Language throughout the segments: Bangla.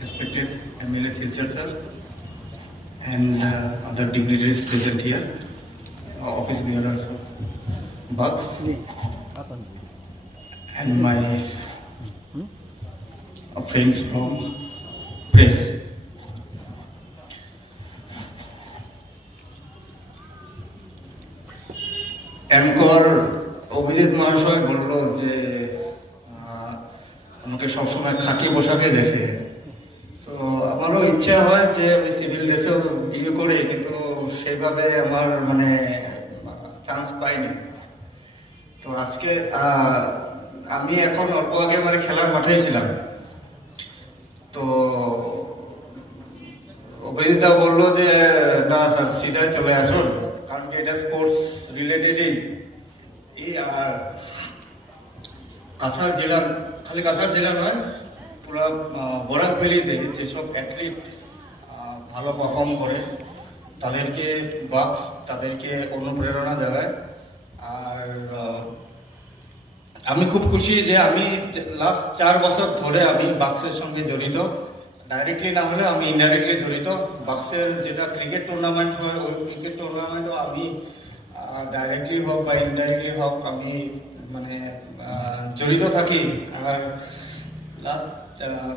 Respected MLA Silchar sir and other dignitaries present here, office bearers of Bucks, and my friends from press. এমকর Abhijit মহাশয় বলল যে আমাকে সবসময় খাকি পোশাকে দেখে, তো আমারও ইচ্ছা হয় যে আমি সিভিল ড্রেসেও বিয়ে করে, কিন্তু সেইভাবে আমার মানে চান্স পাইনি। তো আজকে আমি এখন অল্প আগে মানে খেলার মাঠেই ছিলাম, তো অভিজিৎদা বললো যে না স্যার সিধাই চলে আসুন, কারণ কি এটা স্পোর্টস রিলেটেডই। আর কাছাড় জেলা, খালি কাছাড় জেলা নয়, পুরো বরাক ভ্যালিতে যেসব অ্যাথলিট ভালো পারফর্ম করে তাদেরকে বাক্স তাদেরকে অনুপ্রেরণা জাগায়। আর আমি খুব খুশি যে আমি লাস্ট 4 বছর ধরে আমি বাক্সের সঙ্গে জড়িত, ডাইরেক্টলি না হলে আমি ইনডাইরেক্টলি জড়িত। বাক্সের যেটা ক্রিকেট টুর্নামেন্ট হয়, ওই ক্রিকেট টুর্নামেন্টও আমি ডাইরেক্টলি হোক বা ইনডাইরেক্টলি হোক আমি মানে জড়িত থাকি। আর লাস্ট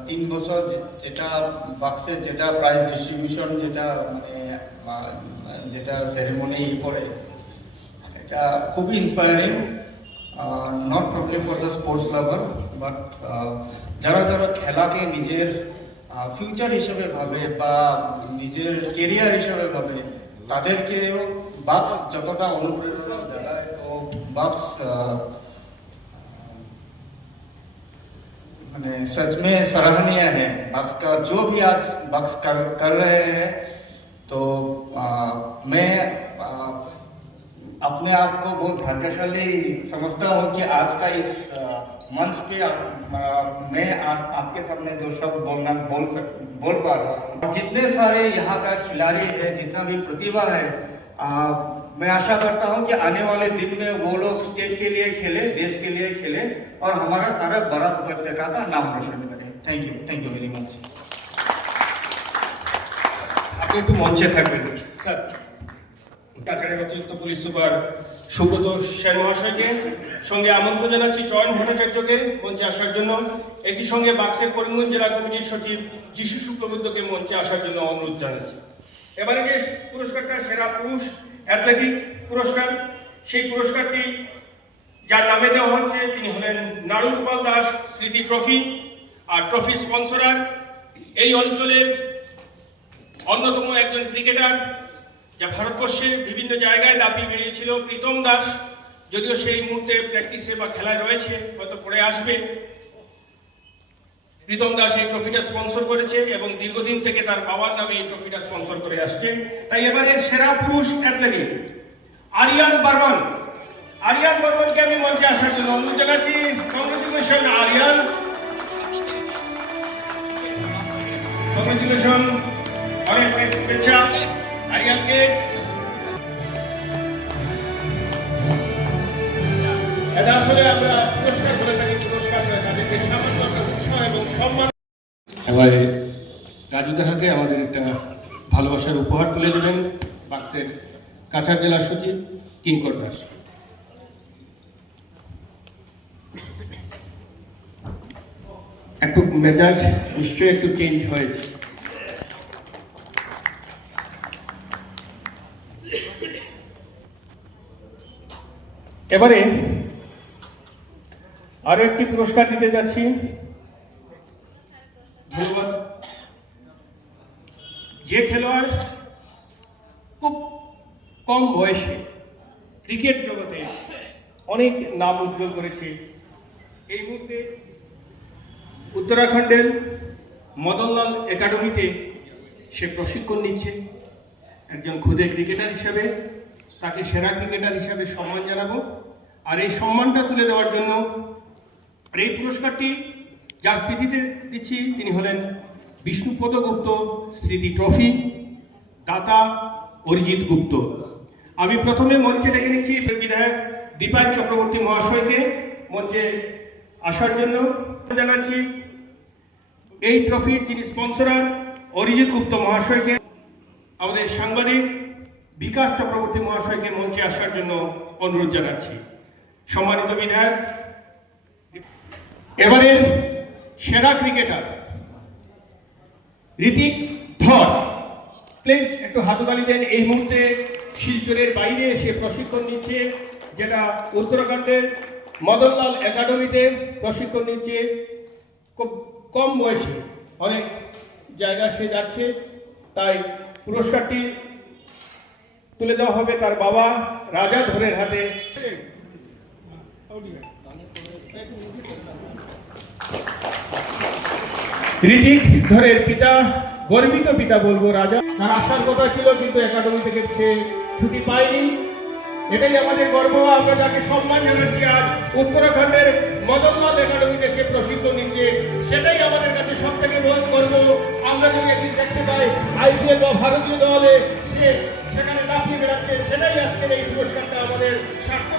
3 বছর যেটা বাক্সের যেটা প্রাইজ ডিস্ট্রিবিউশন যেটা মানে যেটা সেরেমনি করে, এটা খুবই inspiring, not only for the sports lover but যারা যারা খেলাকে নিজের ফিউচার হিসেবে ভাবে বা নিজের কেরিয়ার হিসেবে ভাবে, তাদেরকেও বাক্স যতটা অনুপ্রেরণা দেয়। তো बाक्स मैंने सच में सराहनीय है। बाक्स का जो भी आज बाक्स कर रहे हैं, तो मैं अपने आप को बहुत भाग्यशाली समझता हूँ कि आज का इस मंच पे मैं आपके सामने दो शब्द बोल पा रहा हूँ। जितने सारे यहाँ का खिलाड़ी है, जितना भी प्रतिभा है, मैं आशा करता हूं कि आने वाले दिन में वो लोग स्टेट के लिए खेले, देश के लिए खेले और हमारा सारा बराक उपत्यका का नाम रोशन करें। Thank you very much. আপনি একটু মঞ্চে থাকবেন স্যার। কাছাড়ের অতিরিক্ত পুলিশ সুপার সুব্রত সেন মহাশয়কে সঙ্গে আমন্ত্রণ জানাচ্ছি চয়ন ভট্টাচার্যকে মঞ্চে আসার জন্য। একই সঙ্গে বাক্সের করিমগঞ্জ জেলা কমিটির সচিব যিশু শুক্লবৈদ্যকে মঞ্চে আসার জন্য অনুরোধ জানাচ্ছি। এবারে যে পুরস্কারটা সেরা পুরুষ অ্যাথলেটিক পুরস্কার, সেই পুরস্কারটি যার নামে দেওয়া হচ্ছে তিনি হলেন নারুল গোপাল দাস স্মৃতি ট্রফি। আর ট্রফি স্পন্সরার এই অঞ্চলের অন্যতম একজন ক্রিকেটার, যা ভারতবর্ষে বিভিন্ন জায়গায় দাপি বেরিয়েছিল, প্রীতম দাস। যদিও সেই মুহূর্তে প্র্যাকটিসে বা খেলায় রয়েছে, হয়তো পরে আসবে। প্রীতম দাস এই ট্রফিটা স্পন্সর করেছে এবং দীর্ঘদিন থেকে তার বাবার নামে এই ট্রফিটা স্পন্সর করে আসছে। তাই এবারে সেরা পুরুষ অ্যাথলেট আরিয়ান বর্মনকে আমি মঞ্চে আসার জন্য অনুরোধ জানাচ্ছি। কংগ্রেচুলেশন আরিয়ান, কংগ্রেচুলেশন, অনেক অনেক শুভেচ্ছা আরিয়ানকে। এটা আসলে আমরা পুরস্কার করে থাকি, পুরস্কার করে তাদেরকে সামান্য একটা উৎসাহ এবং সম্মান। এবারে রাজুদের হাতে আমাদের একটা ভালোবাসার উপহার তুলে দেবেন বাক্সের কাছাড় জেলা সচিব কিঙ্কর দাস। একটু মেজাজ নিশ্চয়ই একটু চেঞ্জ হয়েছে। এবারে আরো একটি পুরস্কার দিতে যাচ্ছি। ধন্যবাদ। যে খেলোয়াড় খুব কম বয়সে ক্রিকেট জগতে অনেক নাম উজ্জ্বল করেছে, এই মুহূর্তে উত্তরাখণ্ডের মদনলাল একাডেমিতে সে প্রশিক্ষণ নিচ্ছে। একজন খুদে ক্রিকেটার হিসাবে তাকে সেরা ক্রিকেটার হিসাবে সম্মান জানাবো। আর এই সম্মানটা তুলে দেওয়ার জন্য এই পুরস্কারটি যার স্মৃতিতে দিচ্ছি তিনি হলেন বিষ্ণুপদ গুপ্ত স্মৃতি ট্রফি, দাতা অরিজিৎ গুপ্ত। আমি প্রথমে মঞ্চে ডেকে নিচ্ছি বিধায়ক দীপায়ন চক্রবর্তী মহাশয়কে মঞ্চে আসার জন্য জানাচ্ছি। এই ট্রফির যিনি স্পন্সরার অরিজিৎ গুপ্ত মহাশয়কে, আমাদের সাংবাদিক বিকাশ চক্রবর্তী মহাশয়কে মঞ্চে আসার জন্য অনুরোধ জানাচ্ছি। সম্মানিত বিধায়ক, এবারের সেরা ক্রিকেটার ঋতিক ধর, প্লিজ একটু হাততালি দেন। এই মুহূর্তে শিলচরের বাইরে এসে প্রশিক্ষণ নিচ্ছে, যেটা উত্তরাখণ্ডের মদনলাল একাডেমিতে প্রশিক্ষণ নিচ্ছে। খুব কম বয়সে অনেক জায়গা সে যাচ্ছে, তাই পুরস্কারটি তুলে দেওয়া হবে তার বাবা রাজা ধরের হাতে। ঋতিক ধরের পিতা, গর্বিত পিতা বলবো রাজা, তার আসার কথা ছিল কিন্তু একাডেমি থেকে সে ছুটি পায়নি। এটাই আমাদের গর্ব। আমরা যাকে সম্মান জানাচ্ছি আজ উত্তরাখণ্ডের মদনলাল একাডেমিতে সে প্রশিক্ষণ নিচ্ছে, সেটাই আমাদের কাছে সব থেকে বড় গর্ব। আমরা যদি একদিন দেখতে পাই আইপিএল বা ভারতীয় দলে সে সেখানে লাফিয়ে বেড়াচ্ছে, সেটাই আজকের এই পুরস্কারটা আমাদের সার্থক